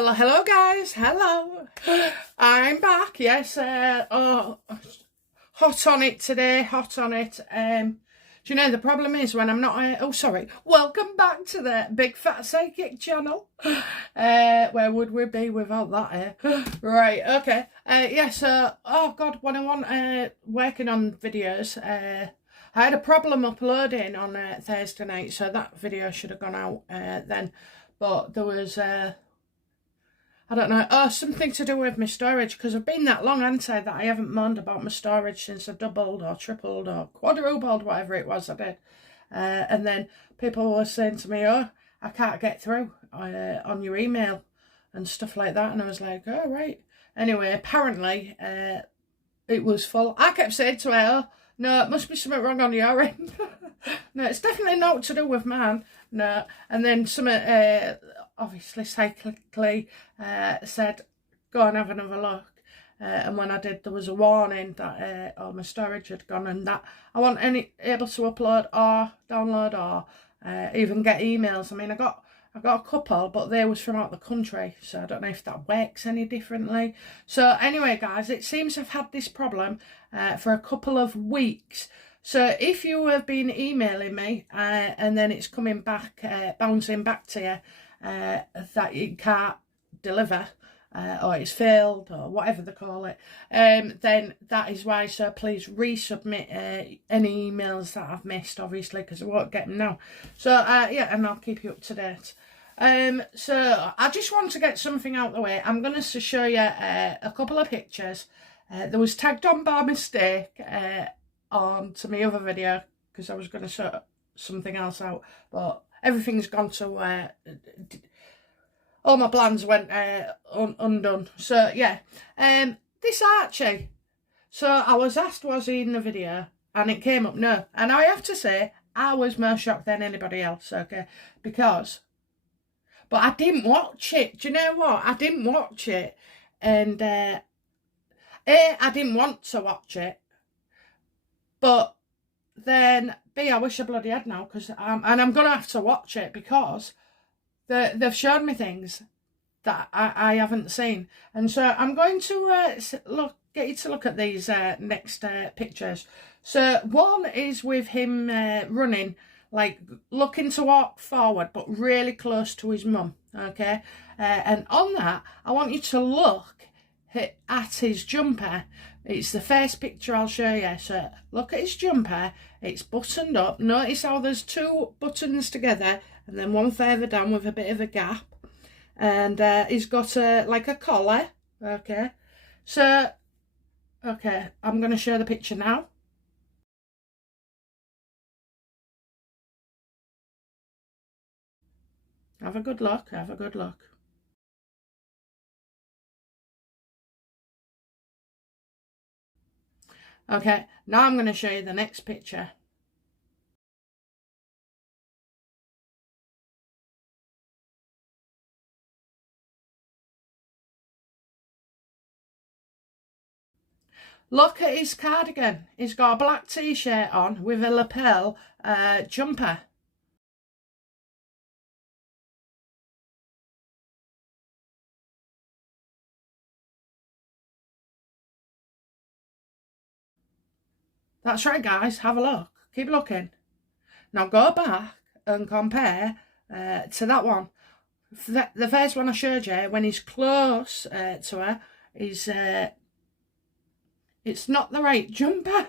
Well, hello guys, hello. I'm back, yes. Hot on it today, hot on it. Do you know, the problem is when I'm not, welcome back to the Big Fat Psychic channel. Where would we be without that, Right, okay. Oh God, when I want working on videos, I had a problem uploading on Thursday night, so that video should have gone out then. But there was, I don't know, something to do with my storage, because I've been that long, haven't I, that I haven't moaned about my storage since I doubled or tripled or quadrupled, whatever it was I did. And then people were saying to me, oh, I can't get through on your email and stuff like that. And I was like, oh, right. Anyway, apparently it was full. I kept saying to her, oh, no, it must be something wrong on your end. No, it's definitely not to do with mine. No. And then some, obviously cyclically, said, go and have another look. And when I did, there was a warning that all my storage had gone, and that I wasn't able to upload or download or even get emails. I mean, I got a couple, but they was from out the country, so I don't know if that works any differently. So anyway, guys, it seems I've had this problem for a couple of weeks. So if you have been emailing me and then it's coming back, bouncing back to you, that you can't deliver, or it's failed, or whatever they call it, then that is why. So please resubmit any emails that I've missed, obviously, because I won't get them now. So yeah, and I'll keep you up to date. So I just want to get something out of the way. I'm going to show you a couple of pictures that was tagged on by mistake on to my other video, because I was going to sort something else out, but everything's gone to all my plans went undone. So yeah, this Archie, so I was asked, was he in the video, and it came up no, and I have to say I was more shocked than anybody else, okay, but I didn't watch it. Do you know what? I didn't watch it, and I didn't want to watch it, but then B, I wish I bloody had now, because and I'm gonna have to watch it, because they've shown me things that I haven't seen. And so I'm going to get you to look at these next pictures. So one is with him running, like looking to walk forward, but really close to his mum, okay? And on that, I want you to look at his jumper. It's the first picture I'll show you. So look at his jumper. It's buttoned up. Notice how there's two buttons together and then one further down with a bit of a gap. And he's got like a collar. Okay. So, okay, I'm going to show the picture now. Have a good look. Have a good look. Okay, now I'm going to show you the next picture. Look at his cardigan. He's got a black t-shirt on with a lapel jumper. That's right, guys. Have a look. Keep looking. Now go back and compare to that one. The first one I showed you, when he's close to her, is it's not the right jumper.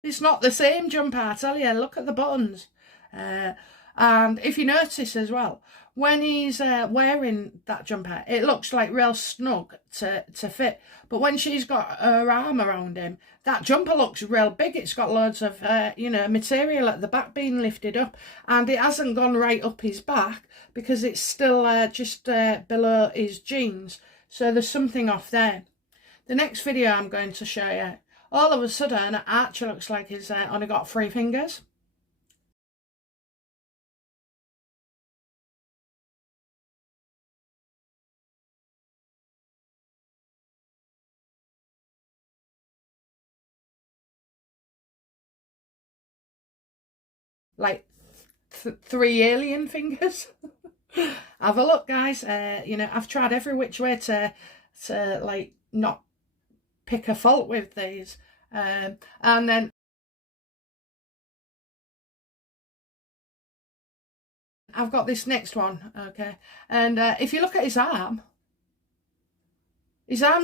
It's not the same jumper, I tell you. Look at the buttons. And if you notice as well, when he's wearing that jumper, it looks like real snug to fit. But when she's got her arm around him, that jumper looks real big. It's got loads of, material at the back being lifted up. And it hasn't gone right up his back, because it's still just below his jeans. So there's something off there. The next video I'm going to show you, all of a sudden, Archie looks like he's only got 3 fingers. like 3 alien fingers. Have a look, guys. You know, I've tried every which way to like not pick a fault with these. And then I've got this next one, okay? And if you look at his arm's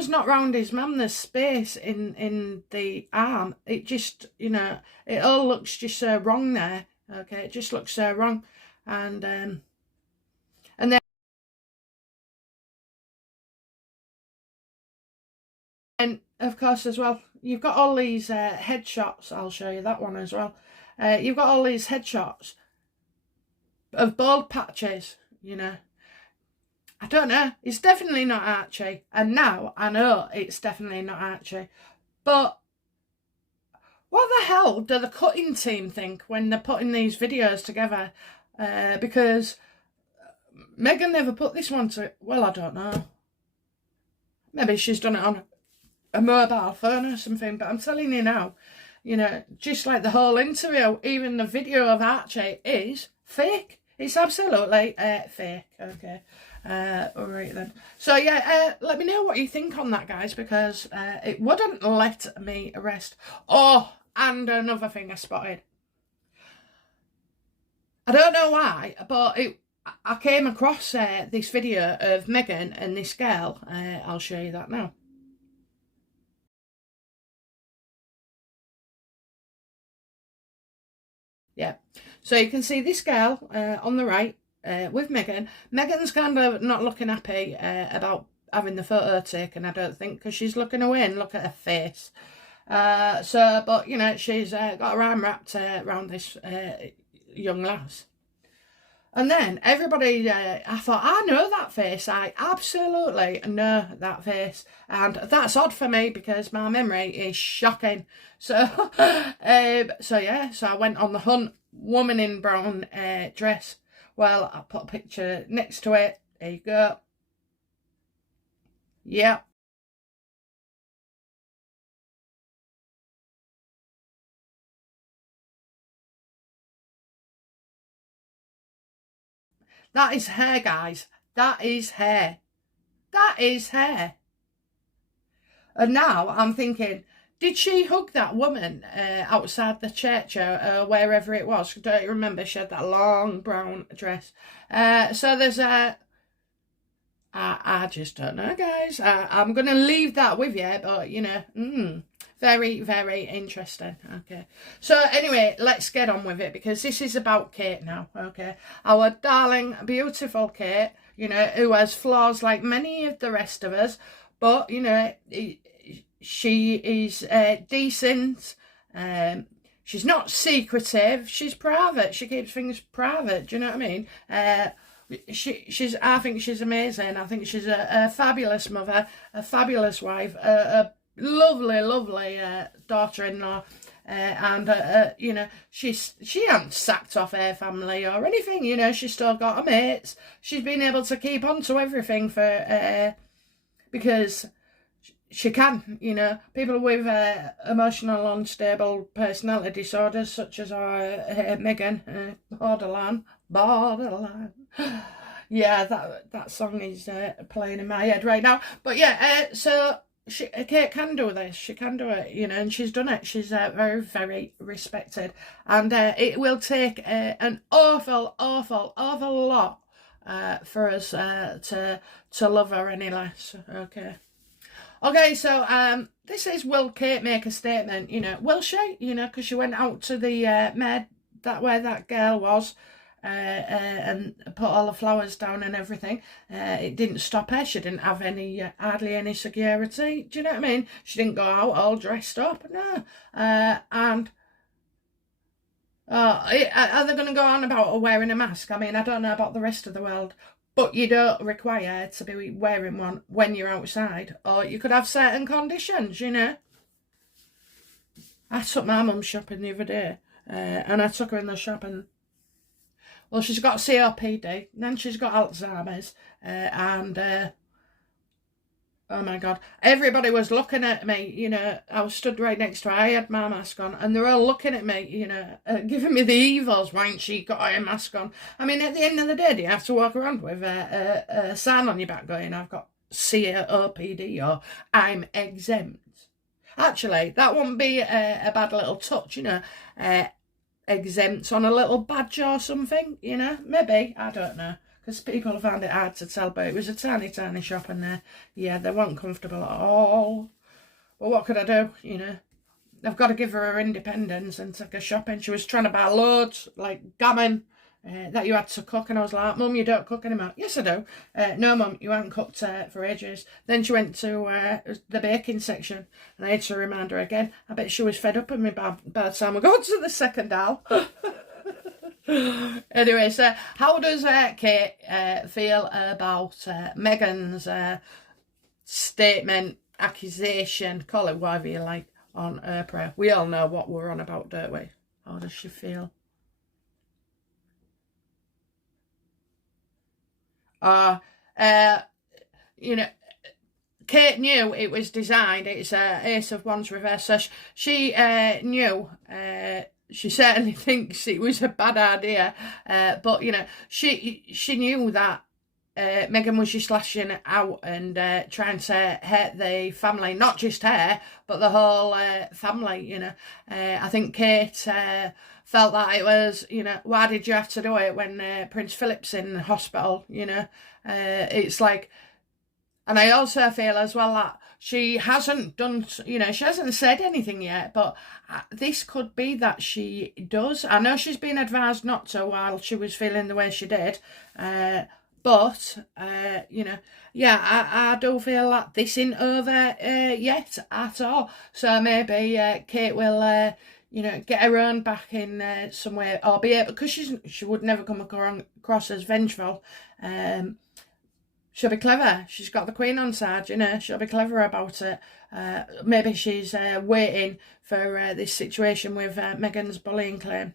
not round his mum. There's space in the arm. It just, you know, it all looks just wrong there, okay? It just looks wrong. And then, and of course, as well, you've got all these headshots. I'll show you that one as well. You've got all these headshots of bald patches, you know. I don't know. It's definitely not Archie. And now I know it's definitely not Archie. But what the hell do the cutting team think when they're putting these videos together? Because Meghan never put this one to... Well, I don't know. Maybe she's done it on a mobile phone or something. But I'm telling you now, you know, just like the whole interview, even the video of Archie is fake. It's absolutely fake, okay. All right then. So yeah, let me know what you think on that, guys, because it wouldn't let me rest. Oh, and another thing I spotted. I don't know why, but I came across this video of Meghan and this girl. I'll show you that now. Yeah, so you can see this girl on the right with Meghan. Meghan's kind of not looking happy about having the photo taken, I don't think, because she's looking away and look at her face. But, you know, she's got her arm wrapped around this young lass. And then everybody, I thought, I know that face. I absolutely know that face. And that's odd for me because my memory is shocking. So, so yeah, so I went on the hunt. Woman in brown dress. Well, I put a picture next to it. There you go. Yeah. That is hair, guys. That is hair. That is hair. And now I'm thinking, did she hug that woman outside the church or wherever it was? Don't you remember? She had that long brown dress. So there's a... I just don't know, guys. I'm going to leave that with you, but, you know, very, very interesting. Okay. So, anyway, let's get on with it, because this is about Kate now, okay? Our darling, beautiful Kate, you know, who has flaws like many of the rest of us, but, you know, she is decent. She's not secretive. She's private. She keeps things private. Do you know what I mean? I think she's amazing. I think she's a fabulous mother, a fabulous wife, a lovely, lovely daughter-in-law, and you know, she hasn't sacked off her family or anything. You know, she's still got her mates. She's been able to keep on to everything for because she can. You know, people with emotional unstable personality disorders, such as our Meghan, borderline. Yeah, that song is playing in my head right now. But yeah, so Kate can do this. She can do it, you know, and she's done it. She's very, very respected, and it will take an awful, awful, awful lot for us to love her any less. Okay, so this is, will Kate make a statement? You know, will she? You know, because she went out to the med where that girl was. And put all the flowers down and everything. It didn't stop her. She didn't have hardly any security. Do you know what I mean? She didn't go out all dressed up. No. And are they going to go on about her wearing a mask? I mean, I don't know about the rest of the world, but you don't require to be wearing one when you're outside, or you could have certain conditions, you know. I took my mum shopping the other day, and I took her in the shop, and well, she's got COPD, then she's got Alzheimer's, and Oh my God. Everybody was looking at me, you know. I was stood right next to her. I had my mask on, and they're all looking at me, you know, giving me the evils. Why ain't she got her mask on? I mean, at the end of the day, do you have to walk around with a sign on your back going, I've got COPD or I'm exempt? Actually, that wouldn't be a bad little touch, you know, exempt on a little badge or something, you know. Maybe, I don't know. Because people found it hard to tell, but it was a tiny, tiny shop, and yeah, they weren't comfortable at all. Well, what could I do, you know? I've got to give her independence and take her shopping. She was trying to buy loads, like gammon, that you had to cook, and I was like, Mum, you don't cook anymore. Yes, I do. No, Mum, you haven't cooked for ages. Then she went to the baking section, and I had to remind her again. I bet she was fed up with me by the time we got to the second aisle. Anyway, so how does Kate feel about Meghan's statement, accusation, call it whatever you like, on Oprah? We all know what we're on about, don't we? How does she feel? You know, Kate knew it was designed. It's Ace of Wands reverse. So she knew. She certainly thinks it was a bad idea. But you know, she knew that Meghan was just lashing out and trying to hurt the family, not just her, but the whole family. You know, I think Kate felt that it was, you know, why did you have to do it when Prince Philip's in hospital? You know, it's like. And I also feel as well that she hasn't done, you know, she hasn't said anything yet, but this could be that she does. I know she's been advised not to while she was feeling the way she did, but, you know, yeah, I do feel that this isn't over yet at all. So maybe Kate will, you know, get her own back in some way, or be able, because she would never come across as vengeful. She'll be clever. She's got the Queen on side, you know. She'll be clever about it. Maybe she's waiting for this situation with Meghan's bullying claim.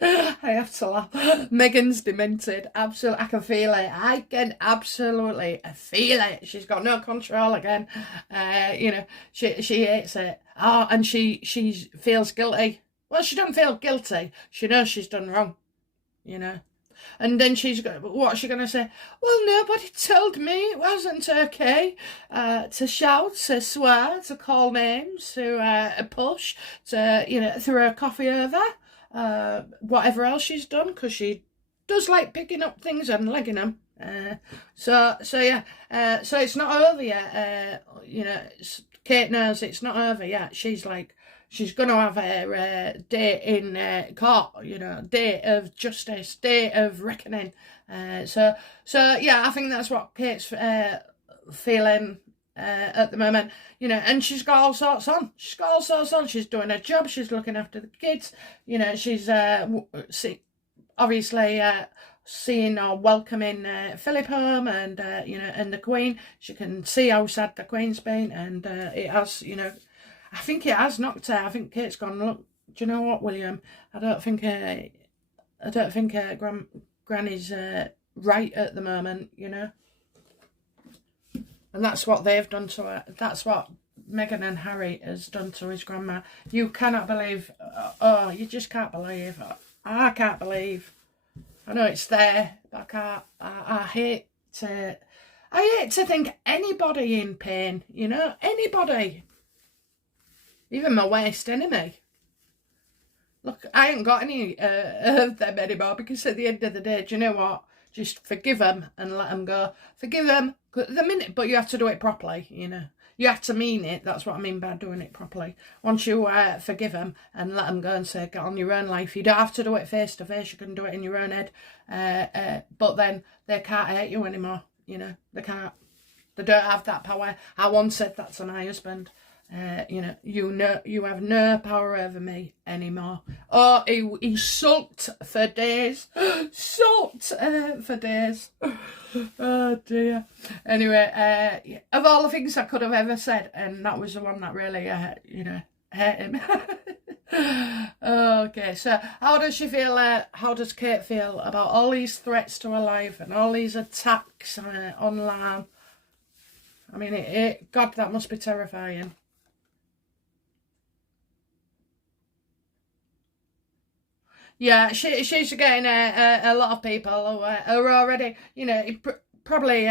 I have to laugh. Meghan's demented. Absolutely, I can feel it. I can absolutely feel it. She's got no control again. You know, she hates it. Oh, and she feels guilty. Well, she doesn't feel guilty. She knows she's done wrong. You know. And then what's she going to say? Well, nobody told me it wasn't okay to shout, to swear, to call names, to push, to, you know, throw a coffee over, whatever else she's done, because she does like picking up things and legging them. So yeah, so it's not over yet. You know, Kate knows it's not over yet. She's like, she's going to have her day in court, you know, day of justice, day of reckoning. So yeah, I think that's what Kate's feeling at the moment, you know, and she's got all sorts on. She's got all sorts on. She's doing her job. She's looking after the kids. You know, she's obviously seeing or welcoming Philip home, and, you know, and the Queen. She can see how sad the Queen's been, and it has, you know, I think it has knocked her. I think Kate's gone, look, do you know what, William? I don't think Granny's right at the moment, you know. And that's what they've done to her. That's what Meghan and Harry has done to his grandma. You cannot believe. Oh, you just can't believe. I can't believe. I know it's there, but I can't. I hate to. I hate to think anybody in pain. You know, anybody. Even my worst enemy. Look, I ain't got any of them anymore, because at the end of the day, do you know what? Just forgive them and let them go. Forgive them the minute, but you have to do it properly, you know. You have to mean it. That's what I mean by doing it properly. Once you forgive them and let them go and say, get on your own life, you don't have to do it face to face. You can do it in your own head. But then they can't hurt you anymore, you know. They can't. They don't have that power. I once said that to my husband. You know, you have no power over me anymore. Oh, he sulked for days. Sulked for days. Oh dear. Anyway, of all the things I could have ever said, and that was the one that really, you know, hurt him. Okay, so how does she feel? How does Kate feel about all these threats to her life and all these attacks online? I mean, God, that must be terrifying. Yeah, she's getting a lot of people who are already, you know, probably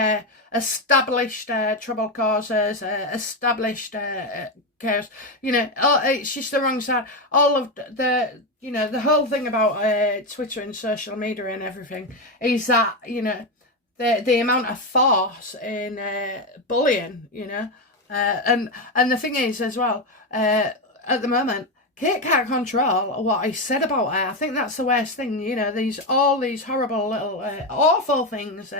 established trouble causers, established chaos. You know, it's just the wrong side. All of you know, the whole thing about Twitter and social media and everything is that, you know, the amount of force in bullying, you know, and the thing is as well, at the moment, Kate can't control what I said about her. I think that's the worst thing, you know, all these horrible little awful things.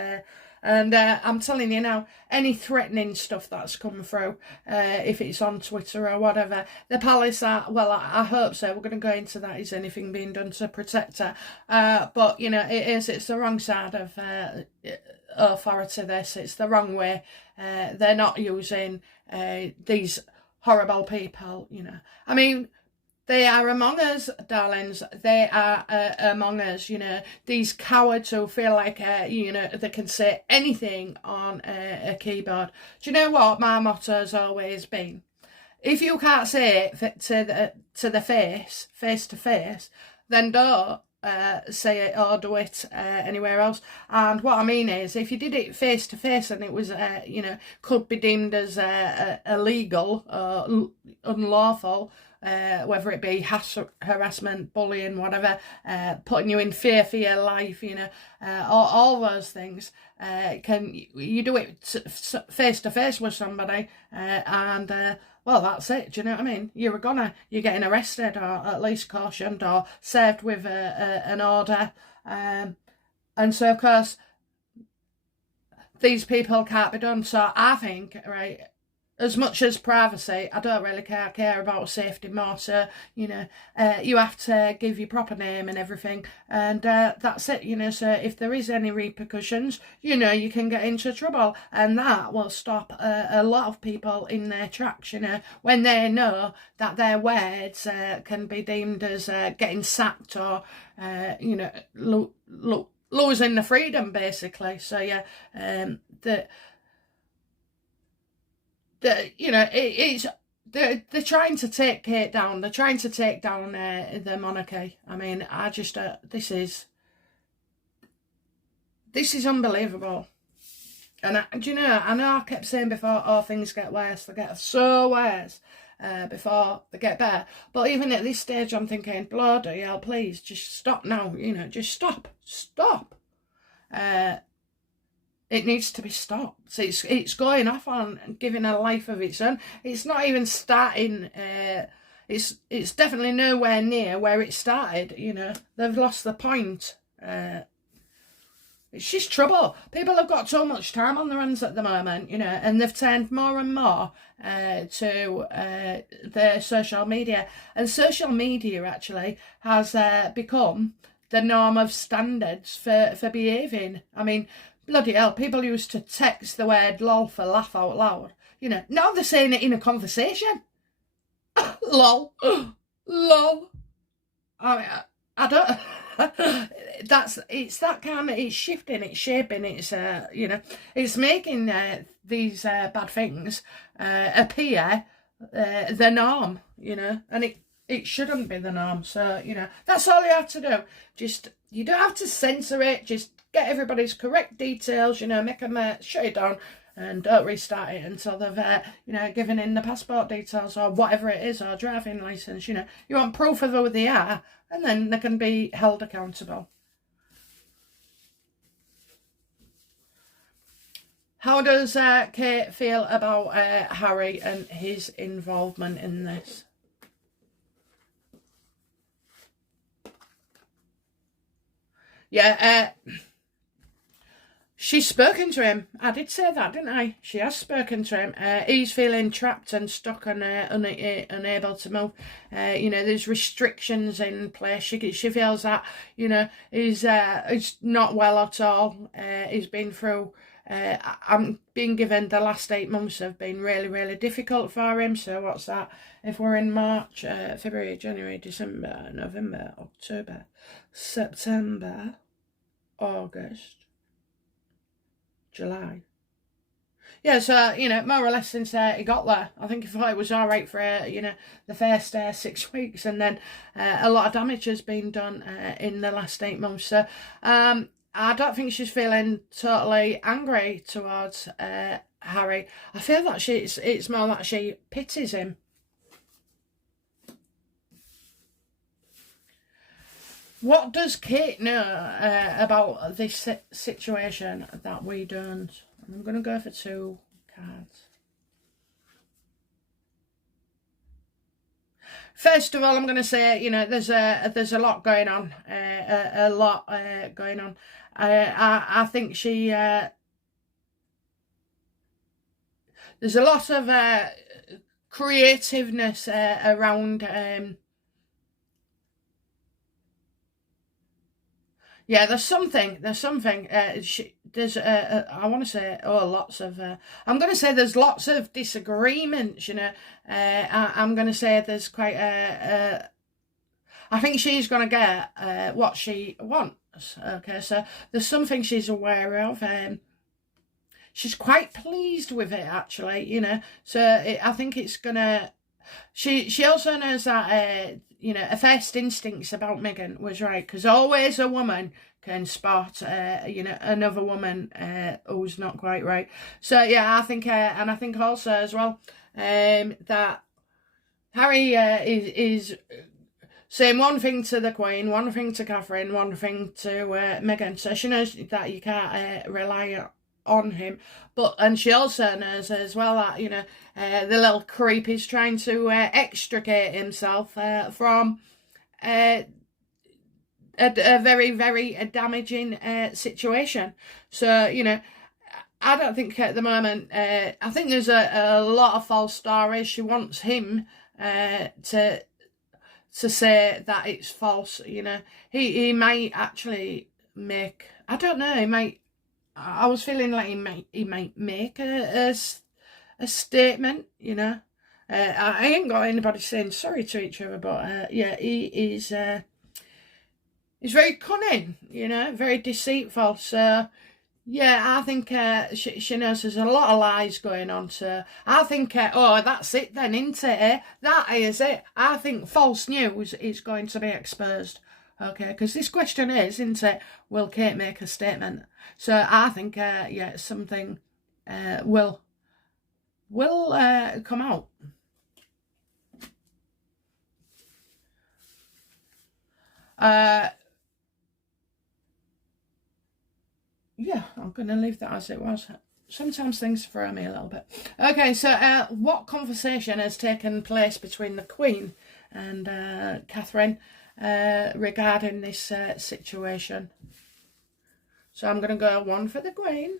And I'm telling you now, any threatening stuff that's come through, if it's on Twitter or whatever, the palace are, well, I hope so. We're going to go into that. Is anything being done to protect her? But, you know, it's the wrong side of authority, this. It's the wrong way. They're not using these horrible people, you know. I mean, they are among us, darlings. They are among us, you know. These cowards who feel like, you know, they can say anything on a keyboard. Do you know what my motto has always been? If you can't say it to the face to face, then don't say it or do it anywhere else. And what I mean is, if you did it face to face and it was, you know, could be deemed as illegal or unlawful, whether it be harassment, bullying, whatever, putting you in fear for your life, you know, all those things. Can you do it face to face with somebody, and well, that's it. Do you know what I mean? You're getting arrested, or at least cautioned, or served with an order, and so of course these people can't be done. So I think, right, as much as privacy, I don't really care about safety more. So, you know, you have to give your proper name and everything. And that's it, you know. So if there is any repercussions, you know, you can get into trouble. And that will stop a lot of people in their tracks, you know, when they know that their words can be deemed as getting sacked or, you know, losing the freedom, basically. So, yeah, you know, it's they're trying to take Kate down. They're trying to take down the monarchy. I mean, I just this is unbelievable. And do you know? I know I kept saying before, oh, things get worse. They get so worse before they get better. But even at this stage, I'm thinking, bloody hell, please, just stop now. You know, just stop. It needs to be stopped. It's going off on giving a life of its own. It's not even starting. It's definitely nowhere near where it started. You know, they've lost the point. It's just trouble. People have got so much time on their hands at the moment, you know, and they've turned more and more to their social media. And social media actually has become the norm of standards for behaving. I mean, bloody hell, people used to text the word lol for laugh out loud. You know, now they're saying it in a conversation. Lol. Lol. I mean, I don't... it's that kind of, it's shifting, it's shaping, it's, you know, it's making these bad things appear the norm, you know, and it shouldn't be the norm. So, you know, that's all you have to do. You don't have to censor it, just get everybody's correct details, you know, make them shut it down and don't restart it until they've, you know, given in the passport details or whatever it is, or driving licence, you know. You want proof of who they are, and then they can be held accountable. How does Kate feel about Harry and his involvement in this? Yeah, she's spoken to him. I did say that, didn't I? She has spoken to him. He's feeling trapped and stuck and unable to move. You know, there's restrictions in place. She feels that, you know, he's not well at all. He's been through... I'm being given the last 8 months have been really, really difficult for him. So what's that? If we're in March, February, January, December, November, October, September, August, July. Yeah, so, you know, more or less since he got there, I think he thought it was all right for, you know, the first 6 weeks, and then a lot of damage has been done in the last 8 months. So I don't think she's feeling totally angry towards Harry. I feel that it's more like she pities him. What does Kate know about this situation that we don't? I'm going to go for 2 cards. First of all, I'm going to say, you know, there's a lot going on, a lot going on. I think there's a lot of creativeness around. Yeah, there's something. I want to say, lots of. I'm going to say there's lots of disagreements. You know, I'm going to say there's quite I think she's going to get what she wants. Okay, so there's something she's aware of. She's quite pleased with it, actually. You know, so I think it's gonna. She also knows that you know, her first instincts about Meghan was right, because always a woman can spot you know, another woman who's not quite right. So yeah, I think and I think also as well that Harry is saying one thing to the Queen, one thing to Catherine, one thing to Meghan. So she knows that you can't rely on him, and she also knows as well that, you know, the little creep is trying to extricate himself from a very, very damaging situation. So, you know, I don't think at the moment, I think there's a lot of false stories. She wants him to say that it's false. You know, he might actually make, I don't know, he might. I was feeling like he might make a statement, you know. I ain't got anybody saying sorry to each other, but yeah, he's very cunning, you know, very deceitful. So yeah, I think she knows there's a lot of lies going on. So I think, oh, that's it then, isn't it? That is it. I think false news is going to be exposed. Okay, because this question is, isn't it, will Kate make a statement? So I think, yeah, something will come out. Yeah, I'm going to leave that as it was. Sometimes things throw me a little bit. Okay, so what conversation has taken place between the Queen and Catherine regarding this situation? So I'm going to go 1 for the Queen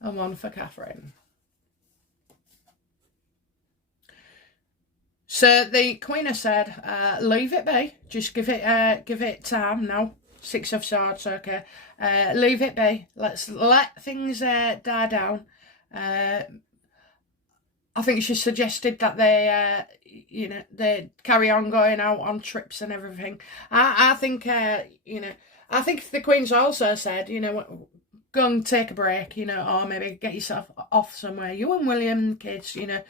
and 1 for Catherine. So the Queen has said, leave it be. Just give it time now. 6 of Swords, okay. Leave it be. Let's let things die down. I think she suggested that they, you know, they carry on going out on trips and everything. I think, you know, I think the Queen's also said, you know, go and take a break, you know, or maybe get yourself off somewhere. You and William, kids, you know,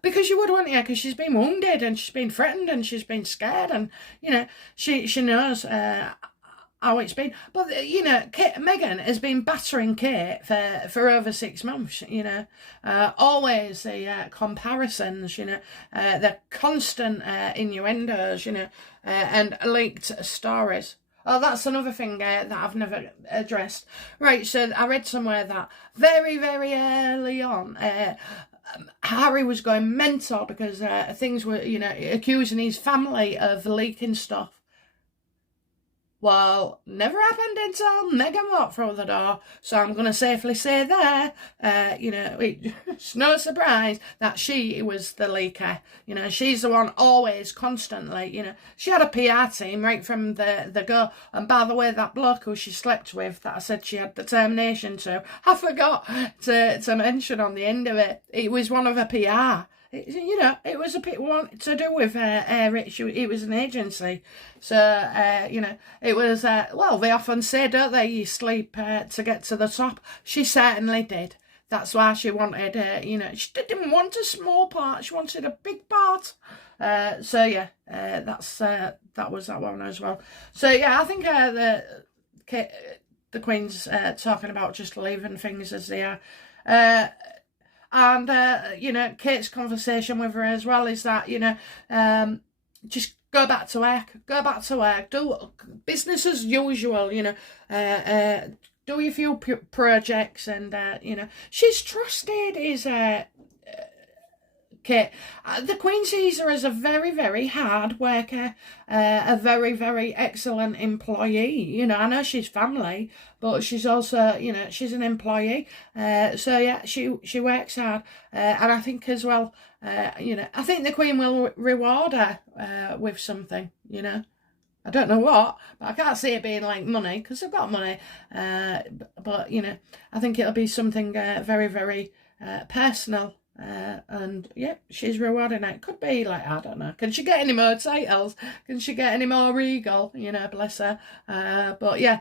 because you would, wouldn't you? Because she's been wounded and she's been threatened and she's been scared, and, you know, she knows how it's been. But, you know, Meghan has been battering Kate for over 6 months, you know. Always the comparisons, you know, the constant innuendos, you know, and leaked stories. Oh, that's another thing that I've never addressed. Right, so I read somewhere that very, very early on, Harry was going mental because things were, you know, accusing his family of leaking stuff. Well, never happened until Meghan walked through the door. So I'm going to safely say there, you know, it's no surprise that she was the leaker. You know, she's the one always, constantly, you know. She had a PR team right from the go. And by the way, that bloke who she slept with, that I said she had determination to, I forgot to mention on the end of it, it was one of her PR. you know, it was a bit to do with Rich. It was an agency. So, you know, it was, well, they often say, don't they, you sleep to get to the top. She certainly did. That's why she wanted, you know, she didn't want a small part. She wanted a big part. So, yeah, that was that one as well. So, yeah, I think the Queen's talking about just leaving things as they are. And, you know, Kate's conversation with her as well is that, you know, just go back to work, do business as usual, you know, do your few projects and, you know, she's trusted is, Kate. The Queen sees her as a very, very hard worker, a very, very excellent employee. You know, I know she's family, but she's also, you know, she's an employee. So yeah, she works hard, and I think as well, you know, I think the Queen will reward her with something. You know, I don't know what, but I can't see it being like money because they've got money. But you know, I think it'll be something very, very personal. And yeah, she's rewarding it. Could be like, I don't know, can she get any more titles? Can she get any more regal? You know, bless her. But yeah,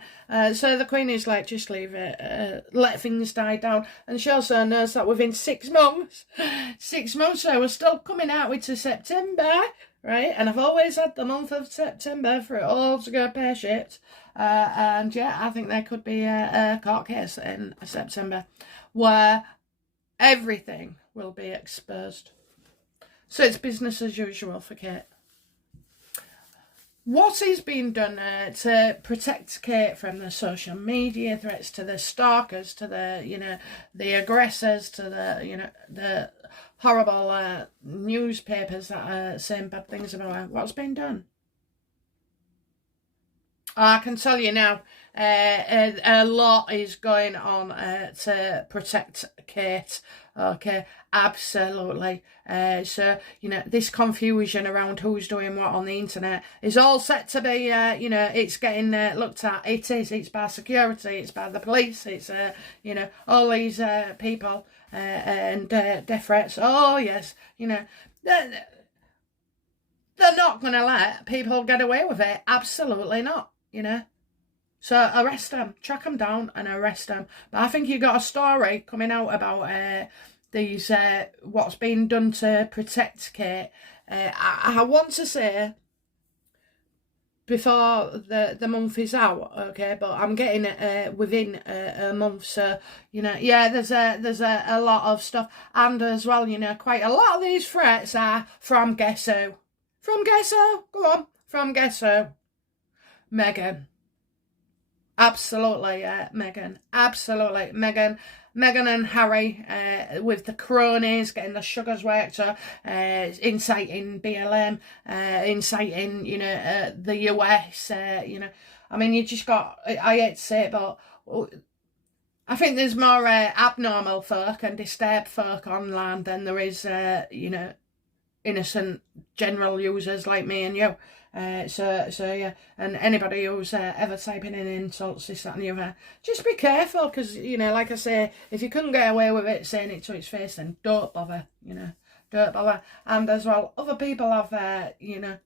so the Queen is like, just leave it, let things die down. And she also knows that within 6 months, so we're still coming out with to September, right? And I've always had the month of September for it all to go pear-shaped. And yeah, I think there could be a court case in September where everything will be exposed. So it's business as usual for Kate. What is being done to protect Kate from the social media threats, to the stalkers, to the, you know, the aggressors, to the, you know, the horrible newspapers that are saying bad things about her? What's been done? I can tell you now, a lot is going on to protect Kate. Okay, absolutely. So, you know, this confusion around who's doing what on the internet is all set to be, you know, it's getting looked at. It's by security, it's by the police, it's, you know, all these people and death threats. Oh, yes, you know, they're not going to let people get away with it. Absolutely not, you know. So arrest them, track them down and arrest them. But I think you got a story coming out about these, what's being done to protect Kate. I want to say before the month is out, okay, but I'm getting it within a month. So, you know, yeah, there's a lot of stuff. And as well, you know, quite a lot of these threats are from guess who? From guess who? Go on, from guess who? Meghan. Absolutely, Meghan. Absolutely, Meghan. Meghan and Harry with the cronies, getting the sugars worked up, inciting BLM, inciting, you know, the US, you know. I mean, you just got, I hate to say it, but I think there's more abnormal folk and disturbed folk online than there is, you know, innocent general users like me and you. So yeah, and anybody who's ever typing in insults, this, that and the other, just be careful, because, you know, like I say, if you couldn't get away with it saying it to its face, then don't bother, you know, don't bother. And as well, other people have, you know,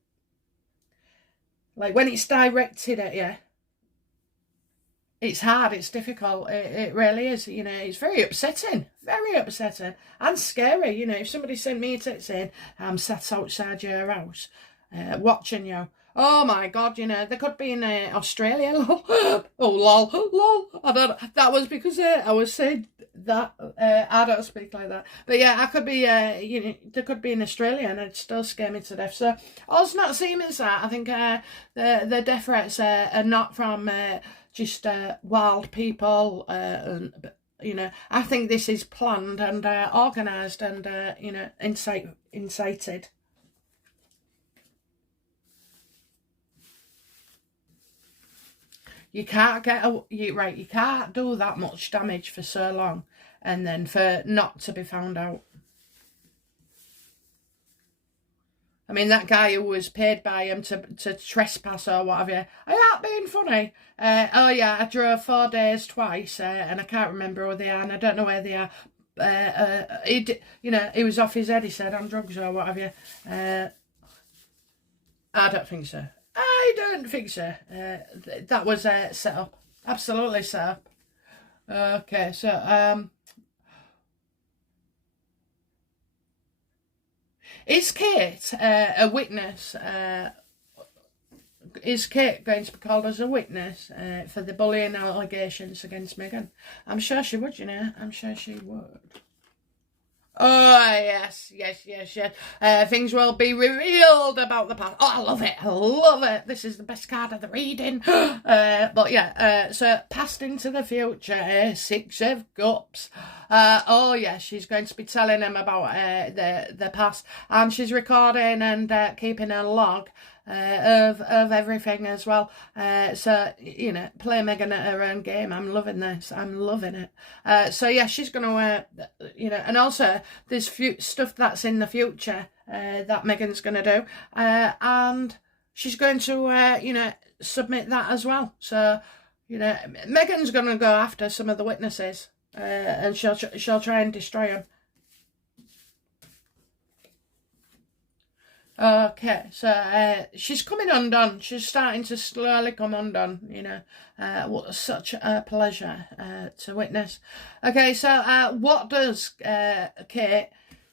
like when it's directed at you, it's hard, it's difficult, it really is, you know, it's very upsetting and scary, you know. If somebody sent me a text saying, I'm sat outside your house, watching you, oh my God, you know, they could be in Australia, lol. Oh, lol, I don't know, that was because I was saying that, I don't speak like that, but yeah, I could be, you know, they could be in Australia and it'd still scare me to death. So, all's not seem as that. I think the death threats are not from just wild people, and, you know, I think this is planned and organised and, you know, incited. You can't you can't do that much damage for so long and then for not to be found out. I mean, that guy who was paid by him to trespass or whatever, I ain't being funny. Oh yeah, I drove 4 days twice, and I can't remember who they are, and I don't know where they are. he was off his head, he said, on drugs or what have you. I don't think so. I don't think so. That was set up. Absolutely set up. Okay, so, is Kate a witness? Is Kate going to be called as a witness for the bullying allegations against Meghan? I'm sure she would, I'm sure she would. Oh, yes. Things will be revealed about the past. Oh, I love it. This is the best card of the reading. But yeah, so past into the future, 6 of Cups. Oh, yeah, she's going to be telling them about the past. And she's recording and keeping a log of everything as well. So, play Meghan at her own game. I'm loving this. I'm loving it. So, yeah, she's going to, and also there's stuff that's in the future that Meghan's going to do. And she's going to, submit that as well. So, Meghan's going to go after some of the witnesses and she'll try and destroy them. Okay, so she's coming undone. She's starting to slowly come undone, what such a pleasure to witness. Okay, so what does Kate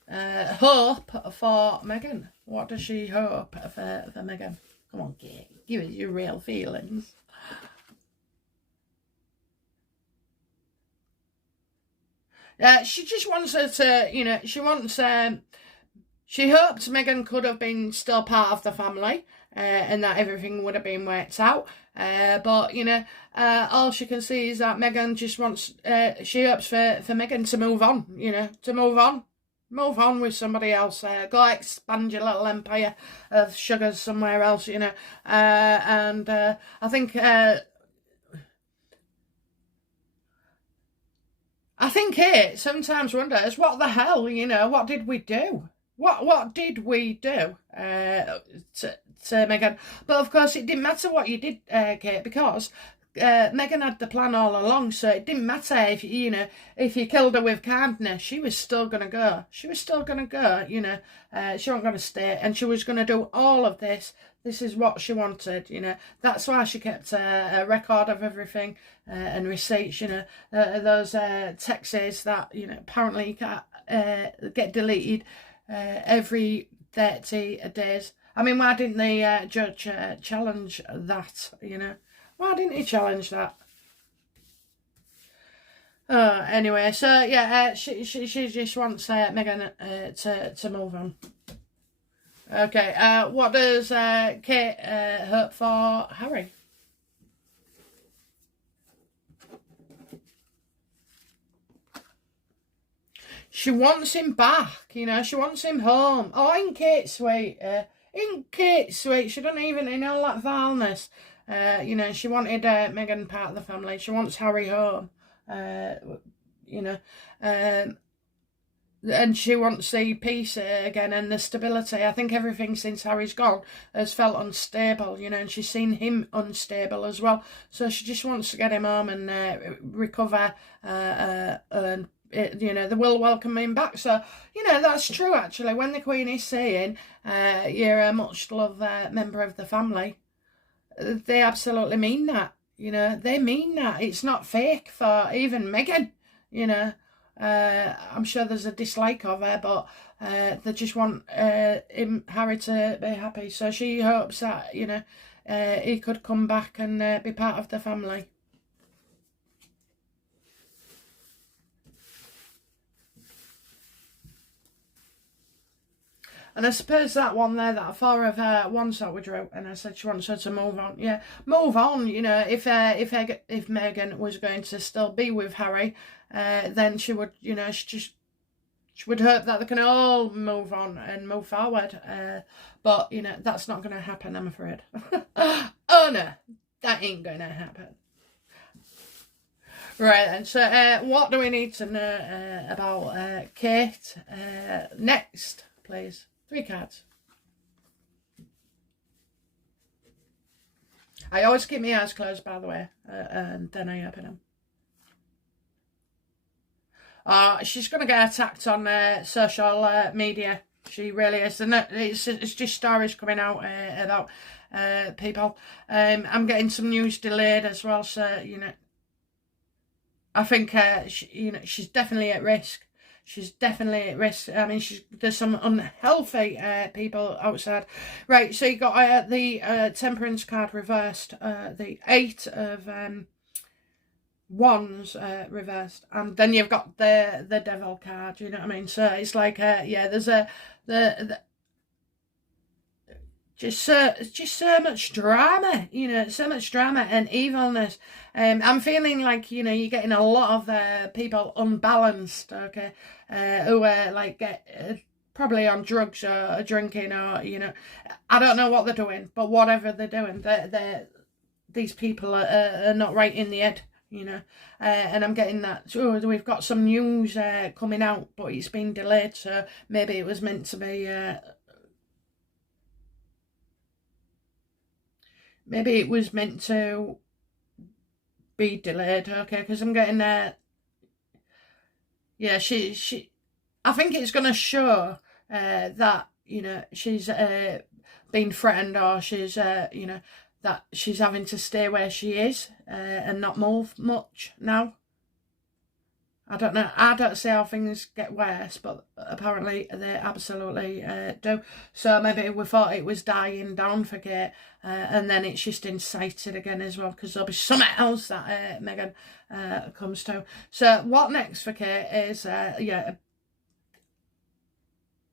hope for Meghan? What does she hope for Meghan? Come on, Kate, give us your real feelings. She just wants her to, she hoped Meghan could have been still part of the family and that everything would have been worked out. But, all she can see is that Meghan just wants, she hopes for Meghan to move on, to move on. Move on with somebody else. Go expand your little empire of sugars somewhere else, and I think Kate sometimes wonders, what the hell, what did we do? What did we do to Meghan? But of course, it didn't matter what you did, Kate, because Meghan had the plan all along. So it didn't matter if you killed her with kindness. She was still gonna go. She wasn't gonna stay, and she was gonna do all of this. This is what she wanted, That's why she kept a record of everything and receipts, those texts that apparently you can't get deleted. Every 30 days. I mean, why didn't the judge challenge that, Why didn't he challenge that? Anyway, so, yeah, she just wants Meghan to move on. Okay, what does Kate hope for Harry? She wants him back, she wants him home. Oh, ain't Kate sweet? She doesn't even, that vileness. She wanted Meghan part of the family. She wants Harry home, and she wants the peace again and the stability. I think everything since Harry's gone has felt unstable, and she's seen him unstable as well. So she just wants to get him home and recover and the will welcome him back. So, that's true, actually. When the Queen is saying you're a much loved member of the family, they absolutely mean that. They mean that. It's not fake for even Meghan, I'm sure there's a dislike of her, but they just want Harry to be happy. So she hopes that, he could come back and be part of the family. And I suppose that one there, that 4 of Wands that we drew, and I said she wants her to move on. Yeah, move on. If Meghan was going to still be with Harry, then she would, she would hope that they can all move on and move forward. But that's not going to happen, I'm afraid. Oh no, that ain't going to happen. Right then, so what do we need to know about Kate? Next, please. 3 cards. I always keep my eyes closed, by the way, and then I open them. She's going to get attacked on social media. She really is. And it's just stories coming out about people. I'm getting some news delayed as well. So, you know, I think, she's definitely at risk. She's definitely at risk. I mean, there's some unhealthy people outside. Right, so you got the temperance card reversed. The 8 of wands reversed. And then you've got the devil card, you know what I mean? So it's like, yeah, there's just so much drama, you know, so much drama and evilness. I'm feeling like, you know, you're getting a lot of people unbalanced, okay, who are like probably on drugs or drinking, or, you know, I don't know what they're doing, but whatever they're doing, these people are not right in the head, you know. And I'm getting that, so we've got some news coming out, but it's been delayed, so maybe it was meant to be maybe it was meant to be delayed, okay, because I'm getting yeah, she I think it's going to show that, you know, she's been threatened, or she's you know, that she's having to stay where she is and not move much now. I don't know. I don't see how things get worse, but apparently they absolutely do. So maybe we thought it was dying down for Kate, and then it's just incited again as well, because there'll be something else that Meghan comes to. So what next for Kate is, yeah,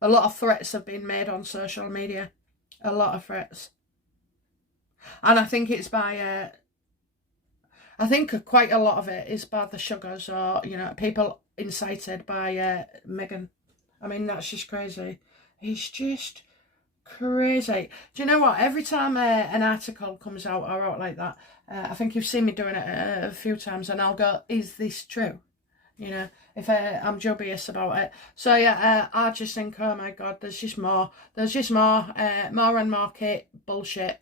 a lot of threats have been made on social media. A lot of threats. And I think it's by... I think quite a lot of it is by the sugars, or, you know, people incited by Meghan. I mean, that's just crazy. It's just crazy. Do you know what? Every time an article comes out or out like that, I think you've seen me doing it a few times, and I'll go, is this true? You know, if I'm dubious about it. So yeah, I just think, oh my God, there's just more and more Kate bullshit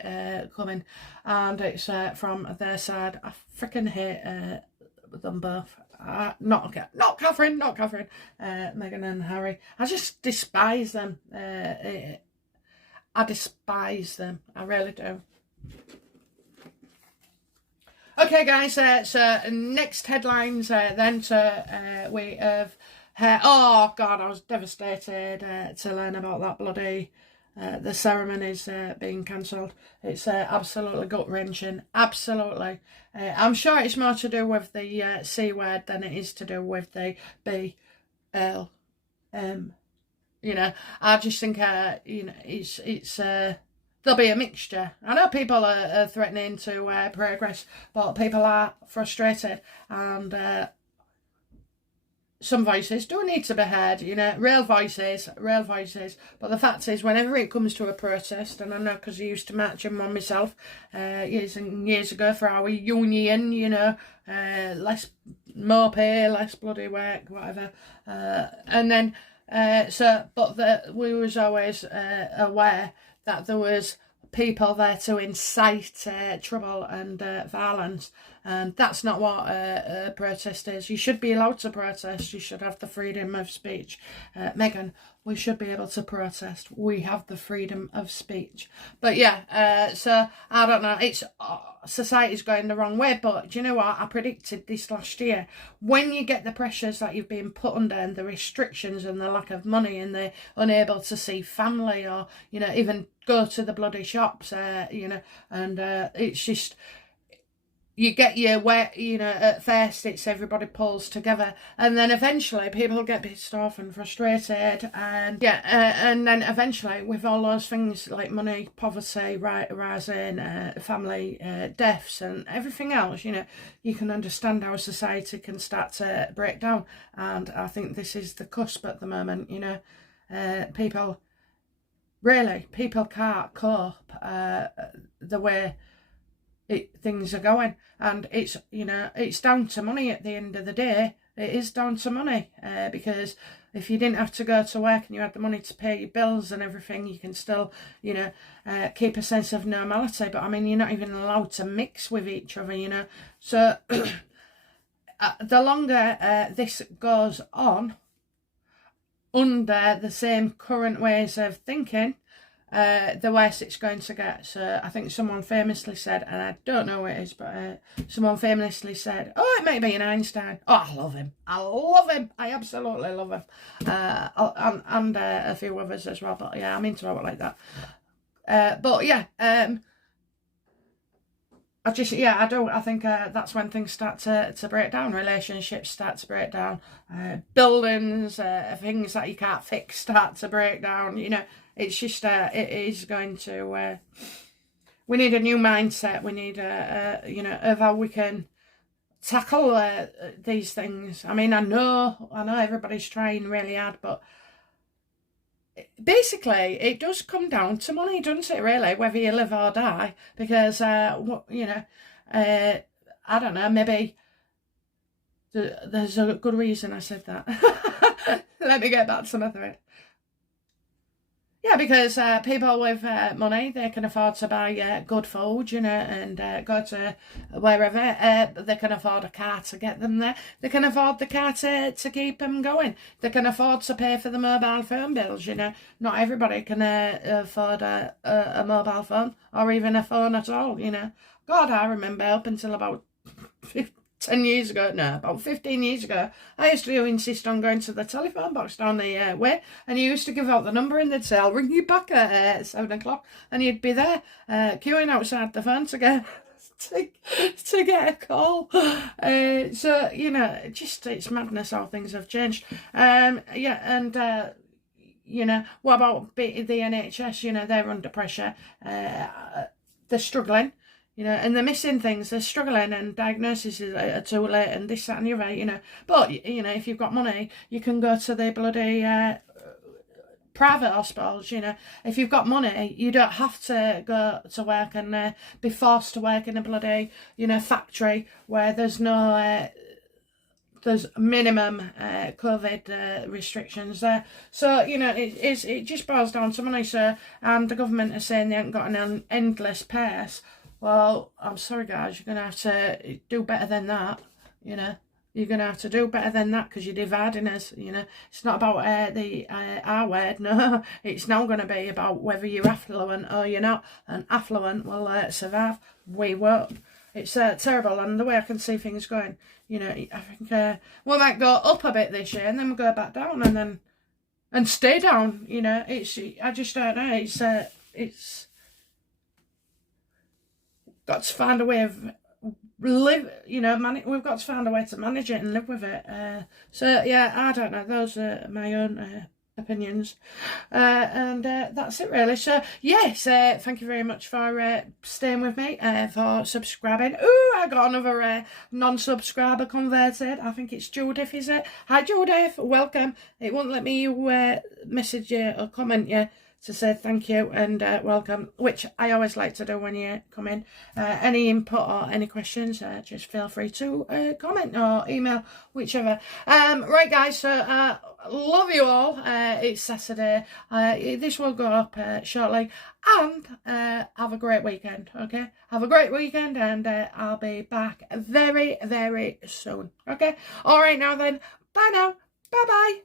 coming, and it's from their side. I freaking hate them both. Not Catherine, Meghan and Harry. I just despise them. I despise them. I really do. Okay, guys, so next headlines then. So we have... oh, God, I was devastated to learn about that bloody... the ceremonies being cancelled. It's absolutely gut-wrenching. Absolutely. I'm sure it's more to do with the C word than it is to do with the BLM. You know, I just think, you know, it's there'll be a mixture. I know people are threatening to progress, but people are frustrated, and some voices do need to be heard, you know, real voices. But the fact is, whenever it comes to a protest, and I know because I used to march in one myself years and years ago for our union, you know, more pay, less bloody work, whatever, and then but we was always aware that there was people there to incite trouble and violence, and that's not what a protest is. You should be allowed to protest. You should have the freedom of speech. Meghan, we should be able to protest. We have the freedom of speech. But yeah, so I don't know, it's society's going the wrong way, but do you know what? I predicted this last year. When you get the pressures that you've been put under, and the restrictions and the lack of money, and the unable to see family, or, you know, even go to the bloody shops, you know, and it's just... You get your way, you know, at first it's everybody pulls together, and then eventually people get pissed off and frustrated, and yeah, and then eventually with all those things like money, poverty, rising, family deaths and everything else, you know, you can understand how society can start to break down. And I think this is the cusp at the moment, you know. People can't cope the way things are going, and it's, you know, it's down to money at the end of the day. It is down to money, because if you didn't have to go to work and you had the money to pay your bills and everything, you can still, you know, keep a sense of normality. But I mean, you're not even allowed to mix with each other, you know. So the longer this goes on under the same current ways of thinking, the worse it's going to get. So I think someone famously said, and I don't know who it is, but someone famously said, oh, it may be an Einstein. Oh, I love him. I love him. I absolutely love him. And a few others as well. But yeah, I'm into it like that. But yeah, I think that's when things start to break down. Relationships start to break down. Buildings, things that you can't fix start to break down. You know, it's just, it is going to, we need a new mindset. We need, you know, of how we can tackle these things. I mean, I know everybody's trying really hard, but basically it does come down to money, doesn't it, really, whether you live or die? Because you know, I don't know, maybe there's a good reason I said that. Let me get back to my thread. Yeah, because people with money, they can afford to buy good food, you know, and go to wherever. They can afford a car to get them there. They can afford the car to keep them going. They can afford to pay for the mobile phone bills, you know. Not everybody can afford a mobile phone or even a phone at all, you know. God, I remember up until about 10 years ago, no, about 15 years ago, I used to insist on going to the telephone box down the way, and he used to give out the number and they'd say, I'll ring you back at 7 o'clock, and you'd be there queuing outside the phone to get a call. So, you know, just, it's madness how things have changed. Yeah, and you know, what about the NHS? You know, they're under pressure. They're struggling. You know, and they're missing things, they're struggling, and diagnoses are too late, and this, that, and the other, you know. But, you know, if you've got money, you can go to the bloody private hospitals, you know. If you've got money, you don't have to go to work and be forced to work in a bloody, you know, factory where there's no, there's minimum COVID restrictions there. So, you know, it just boils down to money. So, and the government are saying they haven't got an endless pace. Well, I'm sorry, guys, you're going to have to do better than that, you know. You're going to have to do better than that because you're dividing us, you know. It's not about the R word, no. It's now going to be about whether you're affluent or you're not. And affluent will survive. We won't. It's terrible, and the way I can see things going, you know, I think we might go up a bit this year and then we'll go back down and stay down, you know. I just don't know. It's got to find a way of we've got to find a way to manage it and live with it. So yeah, I don't know, those are my own opinions, and that's it really. So yes, thank you very much for staying with me, for subscribing. Ooh, I got another non-subscriber converted. I think it's Judith, is it? Hi Judith, welcome. It won't let me message you or comment you to say thank you and welcome, which I always like to do when you come in. Any input or any questions, just feel free to comment or email, whichever. Right guys, so love you all. It's Saturday. This will go up shortly, and have a great weekend, okay? Have a great weekend, and I'll be back very, very soon, okay? All right now then, bye now, bye-bye.